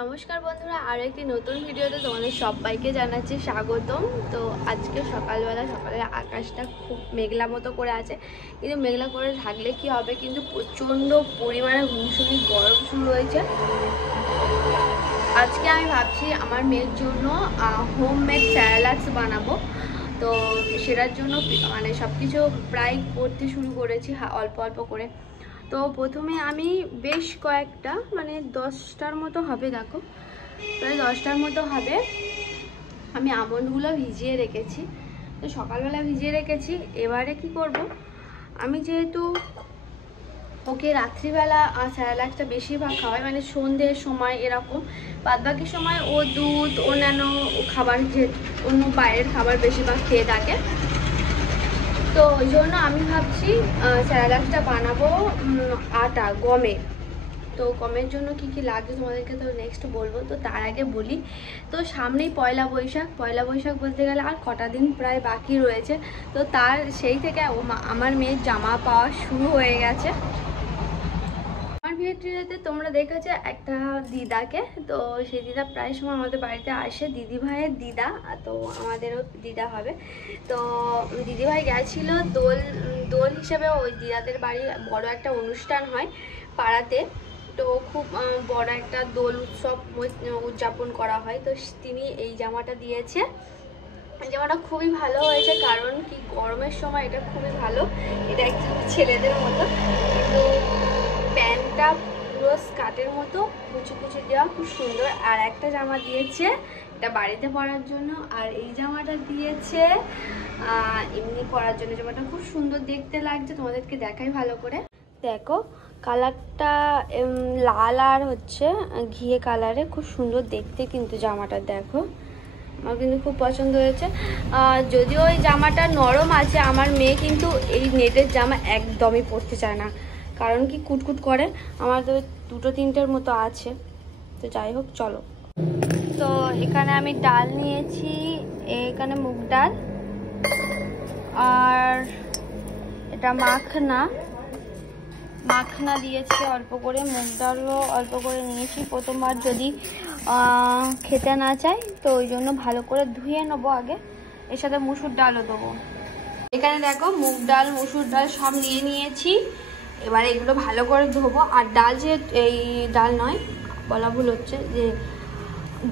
নমস্কার বন্ধুরা, আরও একটি নতুন ভিডিওতে তোমাদের সবাইকে জানাচ্ছি স্বাগতম। তো আজকে সকালের আকাশটা খুব মেঘলা মতো করে আছে, কিন্তু মেঘলা করে থাকলে কি হবে, কিন্তু প্রচণ্ড পরিমাণে ভীষণই গরম শুরু হয়েছে। আজকে আমি ভাবছি আমার মেয়ের জন্য হোমমেড স্যালাডস বানাবো। তো সেটার জন্য মানে সব কিছু প্রায় করতে শুরু করেছি অল্প অল্প করে। তো প্রথমে আমি বেশ কয়েকটা মানে 10টার মতো হবে, দেখো প্রায় 10টার মতো হবে, আমি আমন্ডগুলো ভিজিয়ে রেখেছি। তো সকালবেলা ভিজিয়ে রেখেছি। এবারে কি করব, আমি যেহেতু ওকে রাত্রিবেলা স্যালাডটা বেশিরভাগ খাওয়াই, মানে সন্ধ্যের সময় এরকম, বাদবাকি সময় ও দুধ অন্যান্য খাবার, যে অন্য বাইরের খাবার বেশিরভাগ খেয়ে থাকে। তো ওই জন্য আমি ভাবছি স্যালাডটা বানাবো আটা গমে। তো গমের জন্য কি কি লাগবে তোমাদেরকে তো নেক্সট বলবো। তো তার আগে বলি, তো সামনেই পয়লা বৈশাখ বলতে গেলে আর কটা দিন প্রায় বাকি রয়েছে। তো সেই থেকে আমার মেয়ের জামা পাওয়া শুরু হয়ে গেছে। আমার ভিডিওতে তোমরা দেখেছো একটা দিদাকে, তো সেই দিদা প্রায় সময় আমাদের বাড়িতে আসে, দিদি ভাইয়ের দিদা, তো আমাদেরও দিদা হবে। তো দিদিভাই গেছিল দোল হিসেবে, ওই দিদাদের বাড়ি বড় একটা অনুষ্ঠান হয় পাড়াতে, তো খুব বড় একটা দোল উৎসব উদযাপন করা হয়। তো তিনি এই জামাটা দিয়েছে। জামাটা খুবই ভালো হয়েছে, কারণ কি গরমের সময় এটা খুবই ভালো। এটা একচুয়ালি ছেলেদের মতো, কিন্তু প্যান্টটা পুরো স্কার্টের মতো কুচি কুচি দেওয়া, খুব সুন্দর। আর একটা জামা দিয়েছে এটা বাড়িতে পরার জন্য, আর এই জামাটা দিয়েছে এমনি পরার জন্য। জামাটা খুব সুন্দর দেখতে লাগছে, তোমাদেরকে দেখাই ভালো করে। দেখো কালারটা লাল আর হচ্ছে ঘিয়ে কালারে, খুব সুন্দর দেখতে কিন্তু জামাটা। দেখো আমার কিন্তু খুব পছন্দ হয়েছে। যদিও এই জামাটা নরম আছে, আমার মেয়ে কিন্তু এই নেটের জামা একদমই পরতে চায় না, কারণ কি কুটকুট করে। আমার তো 2-3টের মতো আছে। তো যাই হোক, চলো। তো এখানে আমি ডাল নিয়েছি, এখানে মুগ ডাল, আর এটা মাখনা দিয়েছি অল্প করে, মুগ ডালও অল্প করে নিয়েছি। প্রথমবার যদি খেতে না চাই তো ওই জন্য ভালো করে ধুয়ে নেবো আগে, এর সাথে মুসুর ডালও দেবো। এখানে দেখো মুগ ডাল মুসুর ডাল সব নিয়ে নিয়েছি। এবার এগুলো ভালো করে ধোবো। আর ডাল, যে এই ডাল নয়, বলা ভুল হচ্ছে, যে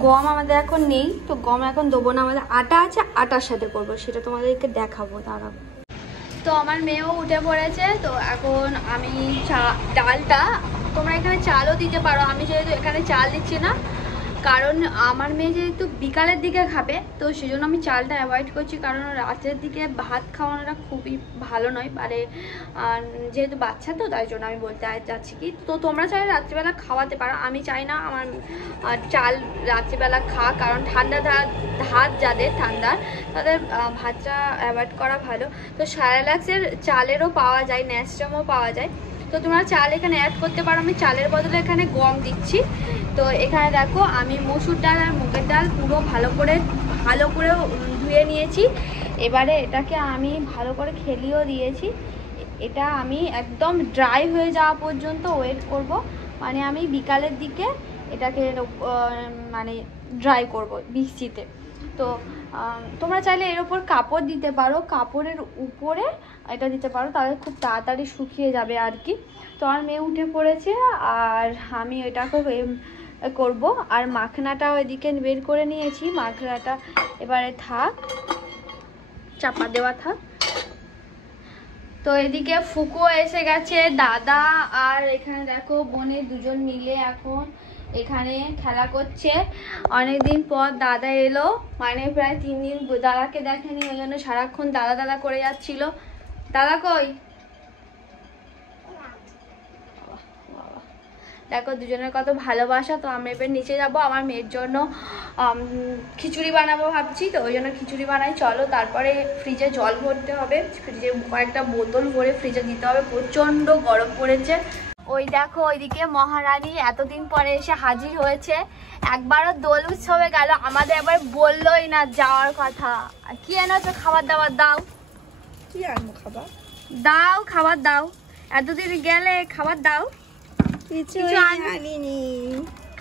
গম আমাদের এখন নেই, তো গম এখন দেবো না, আমাদের আটা আছে, আটার সাথে করবো, সেটা তোমাদেরকে দেখাবো, দাঁড়াবো। তো আমার মেয়েও উঠে পড়েছে। তো এখন আমি ডালটা, তোমরা এখানে চালও দিতে পারো, আমি যেহেতু এখানে চাল দিচ্ছি না, কারণ আমার মেয়ে যেহেতু বিকালের দিকে খাবে, তো সেই জন্য আমি চালটা অ্যাভয়েড করছি, কারণ রাতের দিকে ভাত খাওয়ানোটা খুবই ভালো নয়, মানে যেহেতু বাচ্চা, তো তাই জন্য আমি বলতে যাচ্ছি কি, তো তোমরা চাইলে রাত্রিবেলা খাওয়াতে পারো, আমি চাই না আমার চাল রাত্রিবেলা কারণ হাত যাদের ঠান্ডার, তাদের ভাতটা অ্যাভয়েড করা ভালো। তো স্যালাডের চালেরও পাওয়া যায়, ন্যাস্টামও পাওয়া যায়, তো তোমরা চাল এখানে অ্যাড করতে পারো। আমি চালের বদলে এখানে গম দিচ্ছি। তো এখানে দেখো আমি মসুর ডাল আর মুগের ডাল পুরো ভালো করে ধুয়ে নিয়েছি। এবারে এটাকে আমি ভালো করে খেলিয়েও দিয়েছি। এটা আমি একদম ড্রাই হয়ে যাওয়া পর্যন্ত ওয়েট করব, মানে আমি বিকালের দিকে এটাকে মানে ড্রাই করব বৃষ্টিতে। তো তোমরা চাইলে এর উপর কাপড় দিতে পারো, কাপড়ের উপরে এটা দিতে পারো, তাহলে খুব তাড়াতাড়ি শুকিয়ে যাবে আর কি। তো আমার মেয়ে উঠে পড়েছে, আর আমি এটাকে করব। আর মাখনাটাও এদিকে বের করে নিয়েছি, মাখনাটা এবারে থাক, চাপা দেওয়া থাক। তো এদিকে ফুকো এসে গেছে, দাদা আর এখানে দেখো বোনে দুজন মিলে এখন এখানে খেলা করছে। অনেকদিন পর দাদা এলো, মানে প্রায় 3 দিন দাদাকে দেখেনি, ওই জন্য সারাক্ষণ দাদা করে যাচ্ছিল। দাদা কই? দেখো দুজনের কত ভালোবাসা। তো আমরা এবার নিচে যাব, আমার মেয়ের জন্য খিচুড়ি বানাবো ভাবছি, তো ওই জন্য খিচুড়ি বানাই। চলো, তারপরে ফ্রিজে জল ভরতে হবে, ফ্রিজে কয়েকটা বোতল ভরে ফ্রিজে দিতে হবে, প্রচণ্ড গরম পড়েছে। ওই দেখো ওইদিকে মহারানী এতদিন পরে এসে হাজির হয়েছে, একবারও দোল উৎসবে গেল, আমাদের এবার বললোই না যাওয়ার কথা। কি এনেছো? খাবার দাবার দাও। কি আনবো? খাবার দাও, খাবার দাও, এতদিন গেলে খাবার দাও। কিছু আনিনি।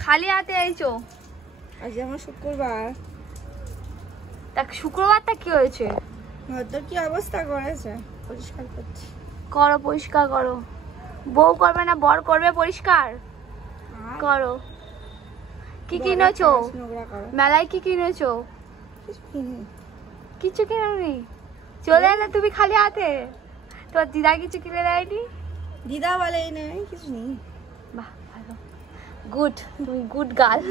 খালি হাতে আইছো? আজ আমার শুক্রবার। তা শুক্রবারটা কি হয়েছে? তোর কি অবস্থা করেছে? পরিষ্কার করছি। করো, পরিষ্কার করো। বউ করবে না বর করবে পরিষ্কার? করো। কি কিনেছো মেলায়? কি কিনেছো? কিছু কিনোনি? চলে এলে তুমি খালি হাতে? তোর দিদা কিছু কিনে দেয়নি? দিদা বলে নেই কিছু নেই। বাহ, ভালো, গুড, তুমি গুড গার্ল।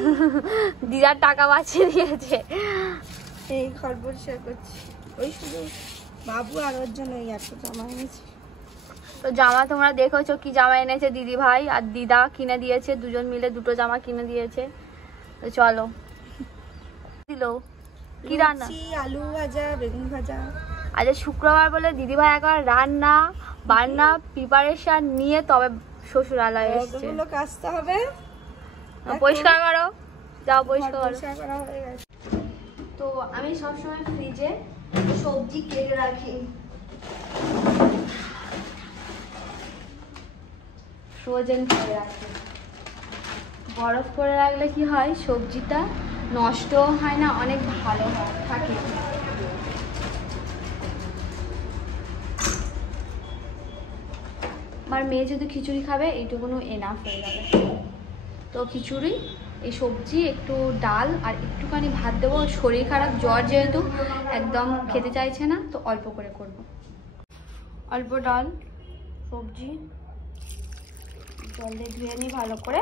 দিদার টাকা বাঁচিয়ে দিয়েছে। এই ঘর পরিষ্কার করছি। ওই শুধু বাবু আর ওর জন্য এই একটা জামা এনেছি। তো জামা তোমরা দেখেছো কি জামা এনেছে দিদি ভাই আর দিদা কিনে দিয়েছে, দুজন মিলে দুটো জামা কিনে দিয়েছে। তো চলো। দিল কি রান্না? আলু ভাজা, বেগুন ভাজা। আজ শুক্রবার বলে দিদি ভাই একবার রান্না বান্না প্রিপারেশন নিয়ে তবে শ্বশুরালয় এসেছে। ওগুলো কাজতে হবে। পরিষ্কার করো, যাও পরিষ্কার করো। হয়ে গেছে। তো আমি সবসময় ফ্রিজে সবজি কেটে রাখি, ফ্রোজেন করে রাখি। বরফ করে রাখলে কি হয়, সবজিটা নষ্ট হয় না, অনেক ভালো হয় থাকে। আমার মেয়ে যদি খিচুড়ি খাবে এইটুকুনো এনাফ হয়ে যাবে। তো খিচুড়ি, এই সবজি, একটু ডাল আর একটুখানি ভাত দেবো। শরীর খারাপ, জ্বর যেহেতু, একদম খেতে চাইছে না, তো অল্প করে করব। অল্প ডাল, সবজি, জল দিয়ে ধুয়ে নিই ভালো করে,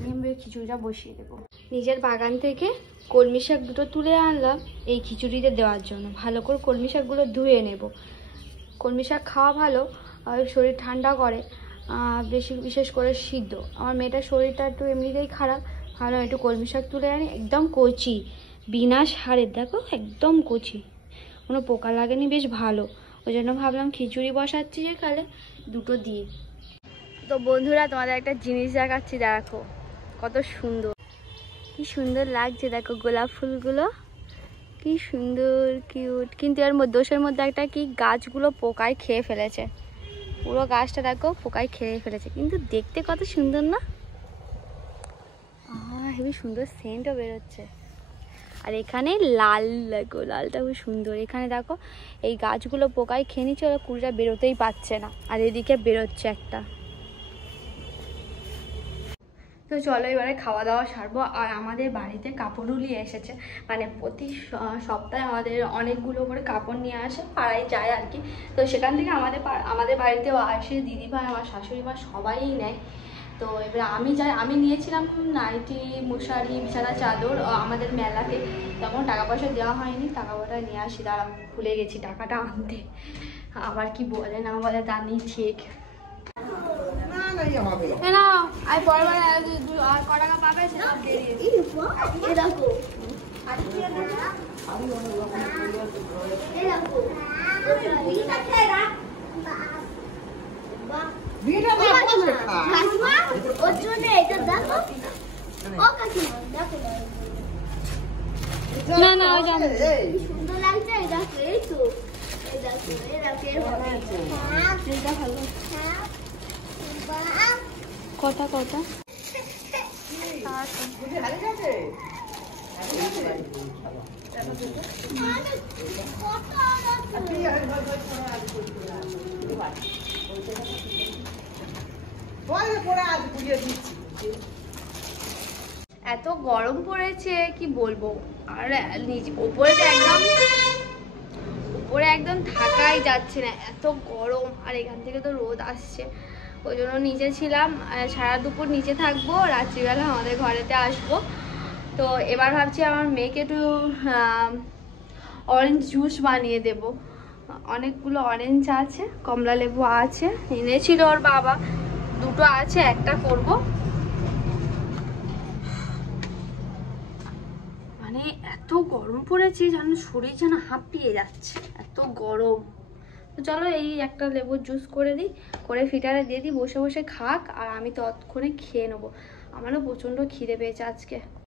নিয়ে খিচুড়িটা বসিয়ে দেবো। নিজের বাগান থেকে কলমি শাক দুটো তুলে আনলাম এই খিচুড়িতে দেওয়ার জন্য। ভালো করে কলমি শাকগুলো ধুয়ে নেব। কলমি শাক খাওয়া ভালো, আর শরীর ঠান্ডা করে, বিশেষ করে সিদ্ধ। আমার মেয়েটার শরীরটা একটু এমনিতেই খারাপ, ভালো একটু কলমি শাক তুলে আনি, একদম কচি, বিনা সারের, দেখো একদম কচি, কোনো পোকা লাগেনি, বেশ ভালো। ওই জন্য ভাবলাম খিচুড়ি বসাচ্ছি যেখানে দুটো দিয়ে। তো বন্ধুরা, তোমাদের একটা জিনিস দেখাচ্ছি, দেখো কত সুন্দর, কি সুন্দর লাগছে, দেখো গোলাপ ফুলগুলো কি সুন্দর কিউট। কিন্তু এর মধ্যে দোষের মধ্যে একটা কি, গাছগুলো পোকায় খেয়ে ফেলেছে, পুরো গাছটা দেখো পোকায় খেয়ে ফেলেছে, কিন্তু দেখতে কত সুন্দর না? হেবি সুন্দর সেন্টও বেরোচ্ছে। আর এখানে লাল, দেখো লালটা খুব সুন্দর। এখানে দেখো এই গাছগুলো পোকায় খেয়ে নিচ্ছে, ওরা কুড়িটা বেরোতেই পারছে না, আর এদিকে বেরোচ্ছে একটা। তো চলো এবারে খাওয়া দাওয়া সারবো। আর আমাদের বাড়িতে কাপড়ুলি এসেছে, মানে প্রতি সপ্তাহে আমাদের অনেকগুলো করে কাপড় নিয়ে আসে, পাড়ায় যায় আর কি। তো সেখান থেকে আমাদের বাড়িতেও আসে, দিদিভাই, আমার শাশুড়ি মা সবাই নেয়। তো এবার আমি যাই, আমি নিয়েছিলাম নাইটি, মশারি, বিছানা চাদর আমাদের মেলাতে, তখন টাকা পয়সা দেওয়া হয়নি, টাকা পয়সা নিয়ে আসি, দাঁড়া ভুলে গেছি টাকাটা আনতে। আবার কি বলে না বলে তা নেই ঠিক। না আর পরের বার আর ক টাকা পাবে সেটা দিয়ে দিয়েছি। না না ওই জানো সুন্দর লাগছে, এই তো কটা কটা এত গরম পড়েছে কি বলবো। আর উপরে একদম থাকাই যাচ্ছে না, এত গরম। আর এখান থেকে তো রোদ আসছে, ওই জন্য নিচে ছিলাম। সারা দুপুর নিচে থাকবো, রাত্রিবেলা আমাদের ঘরেতে আসবো। তো এবার ভাবছি আমার মেয়েকে একটু অরেঞ্জ জুস বানিয়ে দেব। অনেকগুলো অরেঞ্জ আছে, কমলা লেবু আছে, এনেছিল ওর বাবা, দুটো আছে, একটা করব। মানে এত গরম পড়েছে যেন শরীর যেন হাঁপিয়ে যাচ্ছে, এত গরম। তো চলো এই একটা লেবুর জুস করে দিই, করে ফিটারে দিয়ে দিই, বসে বসে খাক, আর আমি ততক্ষণে খেয়ে নেবো। আমারও প্রচণ্ড খিদে পেয়েছে আজকে।